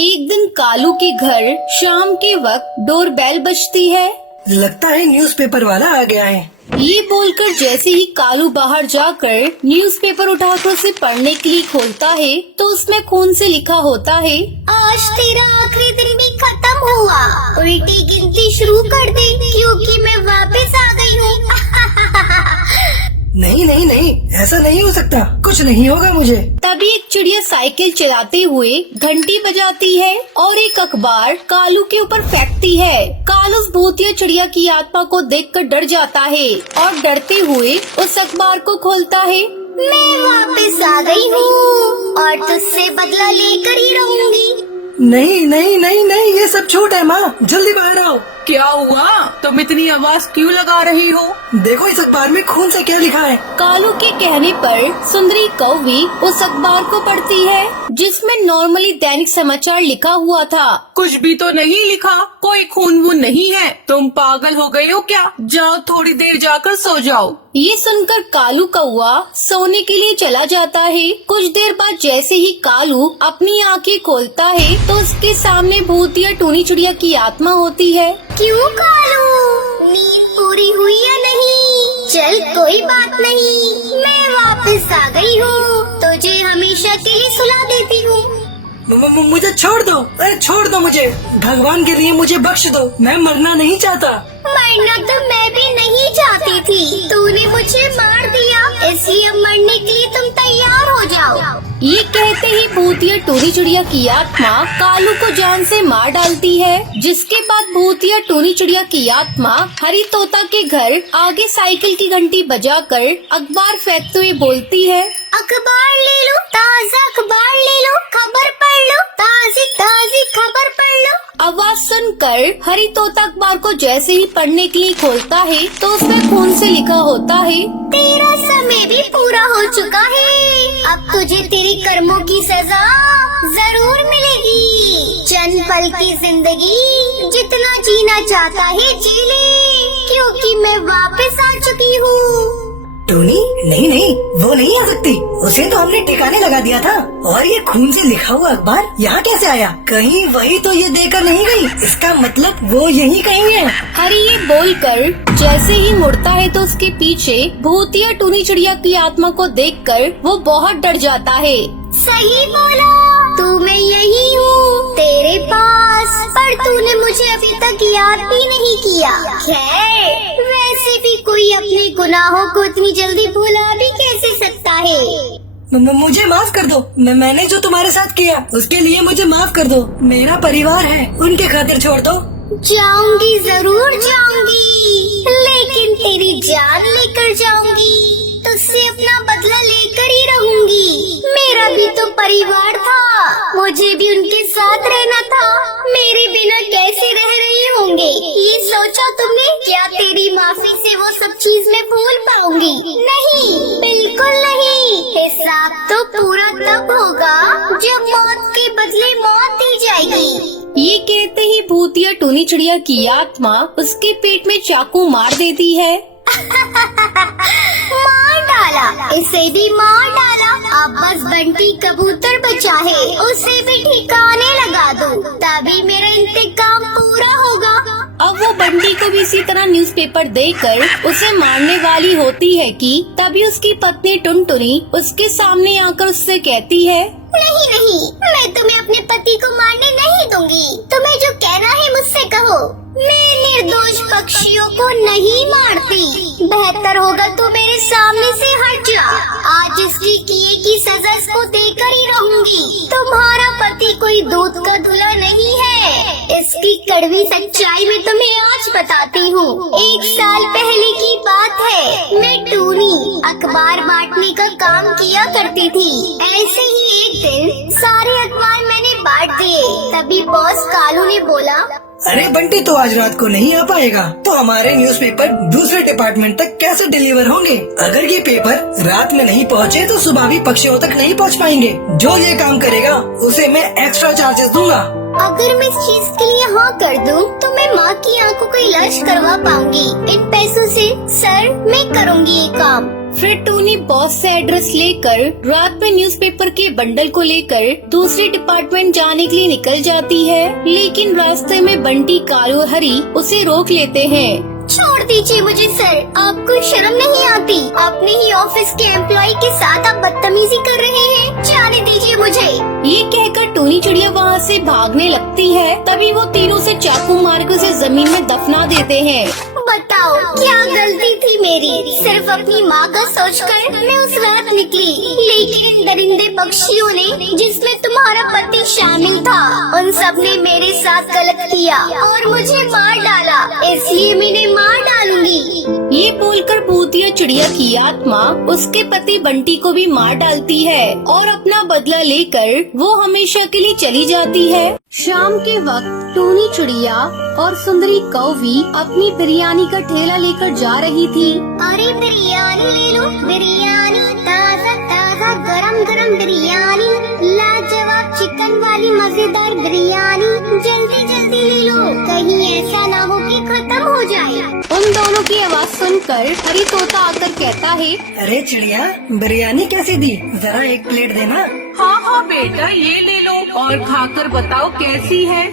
एक दिन कालू के घर शाम के वक्त डोरबेल बजती है। लगता है न्यूज़पेपर वाला आ गया है। ये बोलकर जैसे ही कालू बाहर जाकर न्यूज़पेपर उठाकर उसे पढ़ने के लिए खोलता है तो उसमें खून से लिखा होता है, आज तेरा आखिरी दिन भी खत्म हुआ। उल्टी गिनती शुरू कर दे क्योंकि मैं वापस आ गई हूँ। नहीं नहीं नहीं, ऐसा नहीं हो सकता, कुछ नहीं होगा मुझे। तभी एक चिड़िया साइकिल चलाते हुए घंटी बजाती है और एक अखबार कालू के ऊपर फेंकती है। कालू उस भूतिया चिड़िया की आत्मा को देखकर डर जाता है और डरते हुए उस अखबार को खोलता है। मैं वापस आ गई हूँ और तुझसे बदला लेकर ही रहूंगी। नहीं नहीं नहीं नहीं, ये सब झूठ है माँ, जल्दी बाहर आओ। क्या हुआ? तुम इतनी आवाज क्यों लगा रही हो? देखो इस अखबार में खून से क्या लिखा है। कालू के कहने पर सुंदरी कौवी उस अखबार को पढ़ती है जिसमें नॉर्मली दैनिक समाचार लिखा हुआ था। कुछ भी तो नहीं लिखा, कोई खून वून नहीं है। तुम पागल हो गए हो क्या? जाओ थोड़ी देर जाकर सो जाओ। ये सुनकर कालू कौवा सोने के लिए चला जाता है। कुछ देर बाद जैसे ही कालू अपनी आंखें खोलता है तो उसके सामने भूतिया टूनी चिड़िया की आत्मा होती है। क्यों कालू, नींद पूरी हुई या नहीं? चल कोई बात नहीं, मैं वापस आ गई हूँ, तुझे हमेशा के लिए सुला देती हूँ। मुझे छोड़ दो, अरे छोड़ दो मुझे, भगवान के लिए मुझे बख्श दो, मैं मरना नहीं चाहता। मरना तो मैं भी नहीं चाहती थी, तूने मुझे मार दिया, इसलिए मरने के लिए तुम तैयार हो जाओ। ये कहते ही भूतिया टूनी चिड़िया की आत्मा कालू को जान से मार डालती है। जिसके बाद भूतिया टूनी चिड़िया की आत्मा हरी तोता के घर आगे साइकिल की घंटी बजाकर अखबार फेंकते हुए बोलती है, अखबार ले लो, ताज़ा अखबार ले लो, खबर पढ़ लो, ताज़ी ताज़ी खबर पढ़ लो। आवाज सुनकर हरी तोता अखबार को जैसे ही पढ़ने के लिए खोलता है तो उसमें खून से लिखा होता है, तेरा समय भी पूरा हो चुका है, अब तुझे तेरे कर्मों की सजा जरूर मिलेगी। चंद पल की जिंदगी जितना जीना चाहता है जी ले, क्योंकि मैं वापस आ चुकी हूँ। टोनी नहीं नहीं, वो नहीं आ सकती, उसे तो हमने ठिकाने लगा दिया था। और ये खून से लिखा हुआ अखबार यहाँ कैसे आया? कहीं वही तो ये देकर नहीं गई, इसका मतलब वो यही कहीं है। हरी ये बोलकर जैसे ही मुड़ता है तो उसके पीछे भूतिया टूनी चिड़िया की आत्मा को देखकर वो बहुत डर जाता है। सही बोला, तू मैं यही हूँ तेरे पास, पर तूने मुझे अभी तक याद भी नहीं किया। खैर, वैसे भी कोई अपने गुनाहों को इतनी जल्दी भुला भी कैसे सकता है। मुझे माफ कर दो, मैंने जो तुम्हारे साथ किया उसके लिए मुझे माफ कर दो। मेरा परिवार है, उनके खातिर छोड़ दो। जाऊंगी, जरूर जाऊंगी, लेकिन तेरी जान लेकर जाऊंगी, तुझसे अपना बदला लेकर ही रहूंगी। मेरा भी तो परिवार था, मुझे भी उनके साथ रहना था, मेरे बिना कैसे रह रहे होंगे ये सोचा तुमने? क्या तेरी माफी से वो सब चीज मैं भूल पाऊंगी? नहीं, बिल्कुल नहीं। हिसाब तो पूरा तब होगा जब मौत के बदले मौत दी जाएगी। ये कहते ही भूतिया टूनी चिड़िया की आत्मा उसके पेट में चाकू मार देती है। मार डाला, इसे भी मार डाला, अब बस बंटी कबूतर बचा है, उसे भी ठिकाने लगा दो, तभी मेरा इंतकाम पूरा होगा। अब वो बंटी को भी इसी तरह न्यूज़पेपर देकर उसे मारने वाली होती है कि तभी उसकी पत्नी टुनटुनी उसके सामने आकर उससे कहती है, नहीं नहीं, मैं तुम्हें अपने पति को मारने नहीं दूंगी, तुम्हें जो कहना है मुझसे कहो। मैं निर्दोष पक्षियों को नहीं मारती, बेहतर होगा तू मेरे सामने से हट जा, आज इसकी किए की सजा इसको देकर ही रहूंगी। तुम्हारा पति कोई दूध का धुला नहीं है, इसकी कड़वी सच्चाई मैं तुम्हें आज बताती हूँ। 1 साल पहले की बात है, मैं टूनी अखबार बांटने का काम किया करती थी। ऐसे ही एक दिन सारे अखबार मैंने बांट दिए, तभी बॉस कालू ने बोला, अरे बंटी तो आज रात को नहीं आ पाएगा, तो हमारे न्यूज़पेपर दूसरे डिपार्टमेंट तक कैसे डिलीवर होंगे? अगर ये पेपर रात में नहीं पहुँचे तो सुबह भी पक्षियों तक नहीं पहुँच पाएंगे। जो ये काम करेगा उसे मैं एक्स्ट्रा चार्जेस दूंगा। अगर मैं इस चीज के लिए हाँ कर दूं, तो मैं माँ की आंखों का इलाज करवा पाऊंगी इन पैसों से। सर, मैं करूंगी ये काम। फिर टोनी बॉस से एड्रेस लेकर रात में न्यूज़पेपर के बंडल को लेकर दूसरे डिपार्टमेंट जाने के लिए निकल जाती है, लेकिन रास्ते में बंटी, कालू और हरी उसे रोक लेते हैं। छोड़ दीजिए मुझे सर, आपको शर्म नहीं आती? अपने ही ऑफिस के एम्प्लॉय के साथ आप बदतमीजी कर रहे हैं, जाने दीजिए मुझे। ये कहकर टोनी चिड़िया वहाँ से भागने लगती है। तभी वो तीरों से चाकू मार के उसे जमीन में दफना देते हैं। बताओ क्या गलती थी मेरी? सिर्फ अपनी माँ का सोचकर मैं उस रात निकली, लेकिन इन दरिंदे पक्षियों ने, जिसमें तुम्हारा पति शामिल था, उन सब ने मेरे साथ गलत किया और मुझे मार डाला, इसलिए मैंने मार डालूंगी। ये बोलकर भूतिया चिड़िया की आत्मा उसके पति बंटी को भी मार डालती है और अपना बदला लेकर वो हमेशा के लिए चली जाती है। शाम के वक्त टोनी चिड़िया और सुंदरी कौवी अपनी बिरयानी का ठेला लेकर जा रही थी। अरे बिरयानी ले लो, बिरयानी ताज़ा ताज़ा गरम गरम बिरयानी, लाजवाब चिकन वाली मजेदार बिरयानी, जल्दी जल्दी ले लो, कहीं ऐसा ना हो कि खत्म हो जाए। उन दोनों की आवाज सुनकर हरी तोता आकर कहता है, अरे चिड़िया, बिरयानी कैसी दी? जरा एक प्लेट देना। हाँ हाँ बेटा, ये ले लो और खाकर बताओ कैसी है।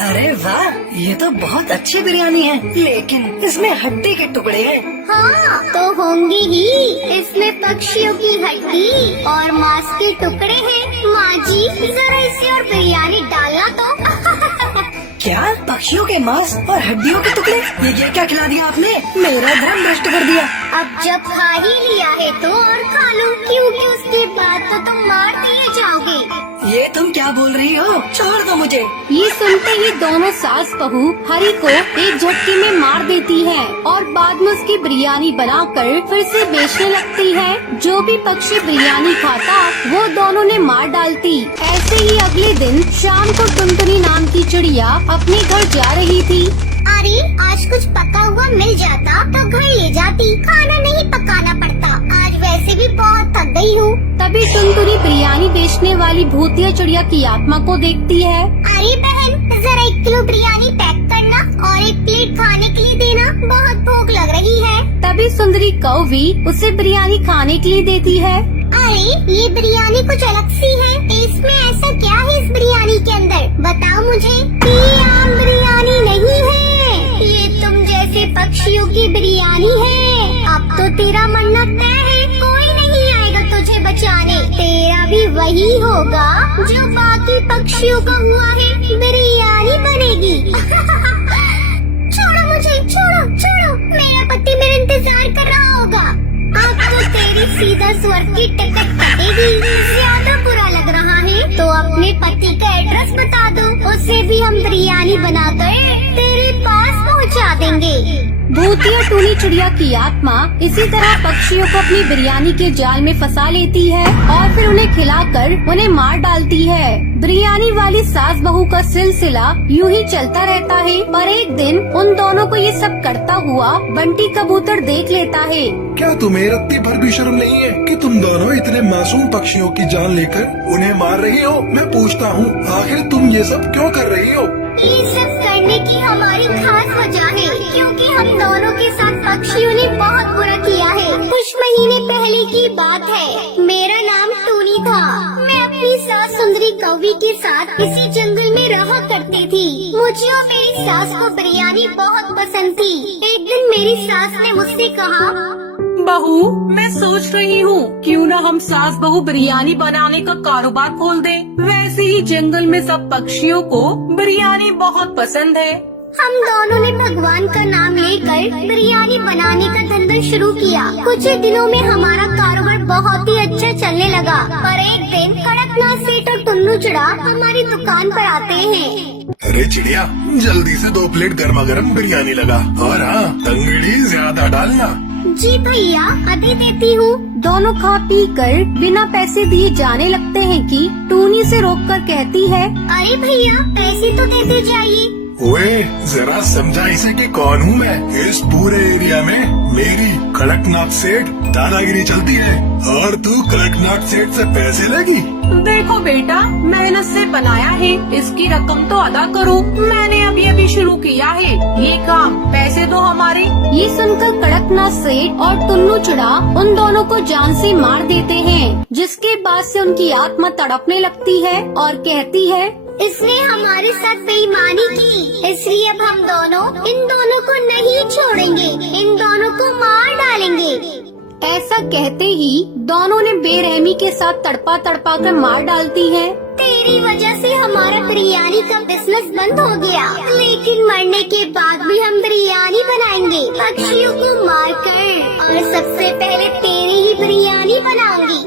अरे वाह, ये तो बहुत अच्छी बिरयानी है, लेकिन इसमें हड्डी के टुकड़े हैं। हाँ तो होंगी ही, इसमें पक्षियों की हड्डी और मांस के टुकड़े हैं। माँ जी जरा इसे और बिरयानी डालना तो। क्या? पक्षियों के मांस और हड्डियों के टुकड़े? ये क्या खिला दिया आपने? मेरा धर्म भ्रष्ट कर दिया। अब जब खा ही लिया है तो और खा लो, क्योंकि उसके बाद तो तुम मार दिए जाओगे। ये तुम क्या बोल रही हो? छोड़ दो मुझे। ये सुनते ही दोनों सास बहू हरी को एक झटके में मार देती है और बाद में उसकी बिरयानी बनाकर फिर से बेचने लगती है। जो भी पक्षी बिरयानी खाता वो दोनों ने मार डालती। ऐसे ही अगले दिन शाम को टुनटुनी नाम की चिड़िया अपने घर जा रही थी। अरे आज कुछ पका हुआ मिल जाता तो घर ले जाती, खाना नहीं पकाना पड़ता, आज वैसे भी बहुत थक गई हूँ। तभी टुनटुनी बिरयानी बेचने वाली भूतिया चिड़िया की आत्मा को देखती है। अरे बहन, जरा 1 किलो बिरयानी पैक करना और 1 प्लेट खाने के लिए देना, बहुत भूख लग रही है। तभी सुंदरी कौवी उसे बिरयानी खाने के लिए देती है। अरे ये बिरयानी कुछ अलग सी है, इसमें ऐसा क्या है इस बिरयानी के अंदर? बताओ मुझे। ये आम बिरयानी नहीं है, ये तुम जैसे पक्षियों की बिरयानी है। अब तो तेरा मरना तय है, कोई नहीं आएगा तुझे बचाने। तेरा भी वही होगा जो बाकी पक्षियों का हुआ है, बिरयानी बनेगी। छोड़ो मुझे, छोड़ो छोड़ो, मेरा पति मेरा इंतजार कर रहा होगा। अब तो तेरी सीधा स्वर्ग की टिकट कटेगी। ज्यादा बुरा लग रहा है तो अपने पति का एड्रेस बता दो, उसे भी हम बिरयानी बनाकर तेरे पास पहुंचा देंगे। भूतिया टोनी चिड़िया की आत्मा इसी तरह पक्षियों को अपनी बिरयानी के जाल में फंसा लेती है और फिर उन्हें खिलाकर उन्हें मार डालती है। बिरयानी वाली सास बहू का सिलसिला यूं ही चलता रहता है। पर एक दिन उन दोनों को ये सब करता हुआ बंटी कबूतर देख लेता है। क्या तुम्हें रत्ती भर भी शर्म नहीं है कि तुम दोनों इतने मासूम पक्षियों की जान लेकर उन्हें मार रही हो? मैं पूछता हूँ, आखिर तुम ये सब क्यों कर रही हो? ये सब करने की हमारी खास वजह है, क्योंकि हम दोनों के साथ पक्षियों ने बहुत बुरा किया है। कुछ महीने पहले की बात है, मेरा नाम टोनी था। मैं अपनी सास सुंदरी कौवी के साथ इसी जंगल में रहा करती थी। मुझे और मेरी सास को बिरयानी बहुत पसंद थी। एक दिन मेरी सास ने मुझसे कहा, बहू, मैं सोच रही हूँ क्यों न हम सास बहू बिरयानी बनाने का कारोबार खोल दें। वैसे ही जंगल में सब पक्षियों को बिरयानी बहुत पसंद है। हम दोनों ने भगवान का नाम लेकर बिरयानी बनाने का धंधा शुरू किया। कुछ ही दिनों में हमारा कारोबार बहुत ही अच्छा चलने लगा। पर एक दिन कड़कनाथ सेठ और टुन्नू चिड़ा हमारी दुकान पर आते हैं। अरे चिड़िया, जल्दी से 2 प्लेट गर्मा गर्म बिरयानी लगा और हाँ, तंगड़ी ज्यादा डालना। जी भैया, अभी देती हूँ। दोनों खा पी कर बिना पैसे दिए जाने लगते हैं कि टूनी से रोककर कहती है, अरे भैया, पैसे तो देते जाइए। ओए, जरा समझा इसे कि कौन हूँ मैं। इस पूरे एरिया में मेरी कड़कनाथ सेठ दादागिरी चलती है और तू कड़कनाथ सेठ से पैसे लेगी। देखो बेटा, मेहनत से बनाया है, इसकी रकम तो अदा करो। मैंने अभी अभी अभी शुरू किया है, ये काम पैसे दो हमारे। ये सुनकर कड़कनाथ सेठ और टुन्नू चिड़ा उन दोनों को जान से मार देते हैं, जिसके बाद से उनकी आत्मा तड़पने लगती है और कहती है, इसने हमारे साथ बेईमानी की, इसलिए अब हम दोनों इन दोनों को नहीं छोड़ेंगे, इन दोनों को मार डालेंगे। ऐसा कहते ही दोनों ने बेरहमी के साथ तड़पा तड़पा कर मार डालती है। तेरी वजह से हमारा बिरयानी का बिजनेस बंद हो गया, लेकिन मरने के बाद भी हम बिरयानी बनाएंगे पक्षियों को मारकर, और सबसे पहले तेरी ही बिरयानी बनाऊंगी।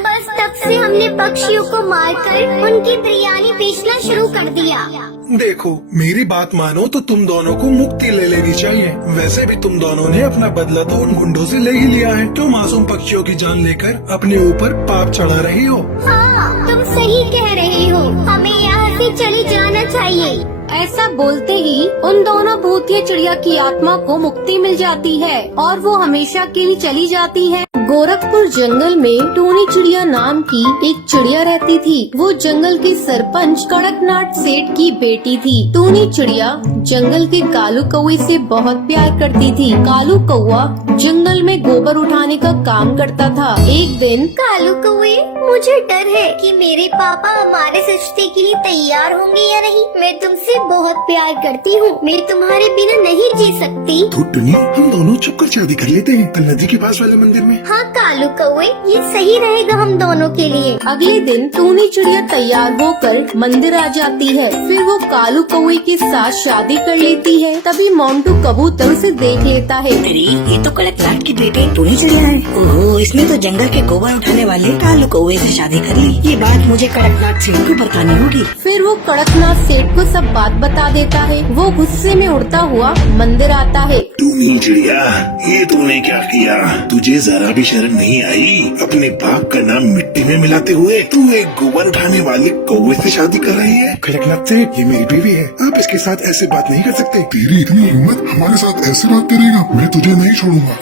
बस तब से हमने पक्षियों को मारकर उनकी बिरयानी बेचना शुरू कर दिया। देखो, मेरी बात मानो तो तुम दोनों को मुक्ति ले लेनी चाहिए। वैसे भी तुम दोनों ने अपना बदला तो उन गुंडों से ले ही लिया है। क्यों मासूम पक्षियों की जान लेकर अपने ऊपर पाप चढ़ा रही हो? हाँ, तुम सही कह रहे हो, हमें यहाँ से चले जाना चाहिए। ऐसा बोलते ही उन दोनों भूतिया चिड़िया की आत्मा को मुक्ति मिल जाती है और वो हमेशा के लिए चली जाती है। गोरखपुर जंगल में टूनी चिड़िया नाम की एक चिड़िया रहती थी। वो जंगल के सरपंच कड़कनाथ सेठ की बेटी थी। टूनी चिड़िया जंगल के कालू कौवे से बहुत प्यार करती थी। कालू कौवा जंगल में गोबर उठाने का काम करता था। एक दिन, कालू कौवे, मुझे डर है कि मेरे पापा हमारे रिश्ते के लिए तैयार होंगे या नहीं। मैं तुमसे बहुत प्यार करती हूँ, मैं तुम्हारे बिना नहीं जी सकती। तो टुनी, हम दोनों छुप कर शादी कर लेते हैं कल नदी के पास वाले मंदिर में। हाँ कालू कौवे, ये सही रहेगा हम दोनों के लिए। अगले दिन टूनी चिड़िया तैयार होकर मंदिर आ जाती है। फिर वो कालू कौवे के साथ शादी कर लेती है। तभी मोंटू कबूतर उसे देख लेता है। अरे, ये तो कड़कनाथ की बेटी टूनी चिड़िया है। ओहो, इसने तो जंगल के गोबर उठाने वाले कालू कौवे से शादी कर ली। ये बात मुझे कड़कनाथ सेठ को बतानी होगी। फिर वो कड़कनाथ सेठ को सब बात बता देता है। वो गुस्से में उड़ता हुआ मंदिर आता है। टूनी चिड़िया, ये तूने क्या किया? तुझे जरा भी शर्म नहीं आई? अपने बाप का नाम मिट्टी में मिलाते हुए तू एक गोबर उठाने वाले कौवे से शादी कर रही है? कड़कनाथ सेठ, ये मेरी बीवी है, आप इसके साथ ऐसे बात नहीं कर सकते। तेरी इतनी हिम्मत हमारे साथ ऐसे बात करेगा? मैं तुझे नहीं छोड़ूंगा।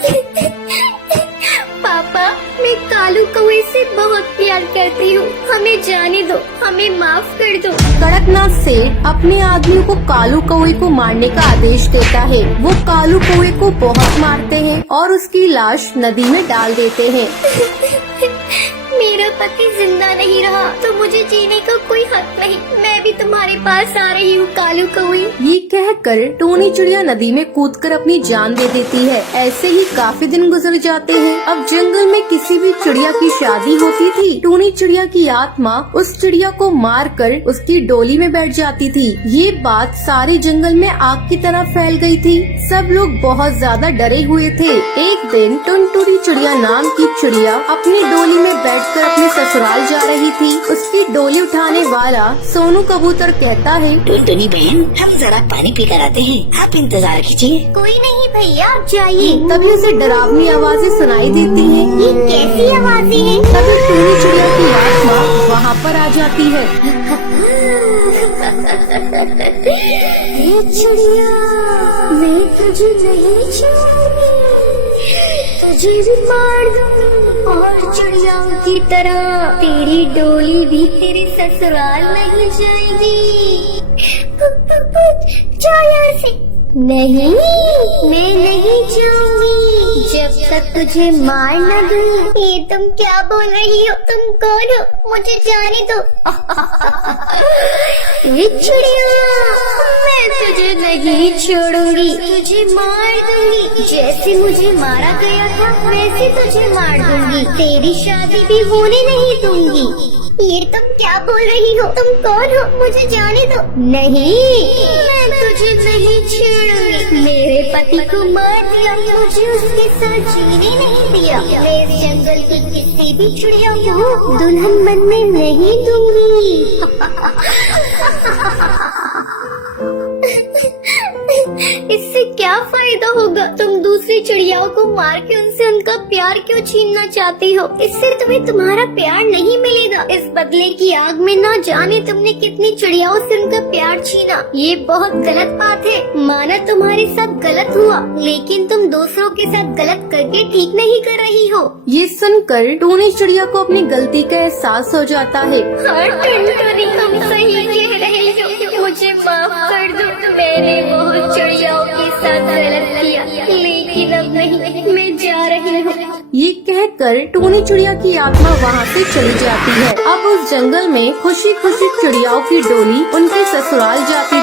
पापा, मैं कालू कौवे से बहुत प्यार करती हूँ, हमें जाने दो, हमें माफ कर दो। कड़कनाथ सेठ अपने आदमियों को कालू कौवे को मारने का आदेश देता है। वो कालू कौवे को बहुत मारते हैं और उसकी लाश नदी में डाल देते हैं। मेरा पति जिंदा नहीं रहा तो मुझे जीने का कोई हक नहीं। मैं भी तुम्हारे पास आ रही हूँ कालू कौवे। ये कहकर टूनी चिड़िया नदी में कूदकर अपनी जान दे देती है। ऐसे ही काफी दिन गुजर जाते हैं। अब जंगल में किसी भी चिड़िया की शादी होती थी, टूनी चिड़िया की आत्मा उस चिड़िया को मारकर उसकी डोली में बैठ जाती थी। ये बात सारे जंगल में आग की तरह फैल गई थी। सब लोग बहुत ज्यादा डरे हुए थे। एक दिन टुनटुनी चिड़िया नाम की चिड़िया अपनी डोली में बैठकर अपने ससुराल जा रही थी। उसकी डोली उठाने वाला सोनू कबूतर कहता है, टुनटुनी बहन, हम जरा पानी पी कर आते हैं, आप इंतजार कीजिए। कोई नहीं भैया, आप जाइए। तभी उसे डरावनी आवाजें सुनाई देती हैं। ये कैसी आवाजें हैं? तभी टूनी चिड़िया की आत्मा वहाँ पर आ जाती है। ये चिड़िया, मैं तुझे नहीं छोड़ूंगी, तुझे भी मार दूंगी और चिड़ियाओं की तरह तेरी डोली भी तेरे ससुराल नहीं जाएगी। जाओ यहाँ से। नहीं, मैं नहीं जाऊंगी जब तक तुझे मार न दूं। ये तुम क्या बोल रही हो? तुम कौन हो? मुझे जाने दो। ये चिड़िया, मैं तुझे नहीं छोड़ूंगी, तुझे मार दूंगी। जैसे मुझे मारा गया था वैसे तुझे मार दूंगी, तेरी शादी भी होने नहीं दूंगी। ये तुम क्या बोल रही हो? तुम कौन हो? मुझे जाने दो। नहीं, मैं तुझे नहीं छोड़ूंगी। मेरे पति को मार दिया, मुझे उसके साथ जीने नहीं दिया। मैं इस जंगल की किसी भी चिड़िया को दुल्हन बनने नहीं दूंगी। इससे क्या फायदा होगा? तुम दूसरी चिड़ियाओं को मार के उनसे उनका प्यार क्यों छीनना चाहती हो? इससे तुम्हें तुम्हारा प्यार नहीं मिलेगा। इस बदले की आग में ना जाने तुमने कितनी चिड़ियाओं से उनका प्यार छीना। ये बहुत गलत बात है। माना तुम्हारे साथ गलत हुआ, लेकिन तुम दूसरों के साथ गलत करके ठीक नहीं कर रही हो। ये सुनकर टूनी चिड़िया को अपनी गलती का एहसास हो जाता है। हाँ टुनटुनी, तुम सही कह रहे हो, मुझे माफ देखकर टूनी चिड़िया की आत्मा वहाँ से चली जाती है। अब उस जंगल में खुशी खुशी चिड़ियाओं की डोली उनके ससुराल जाती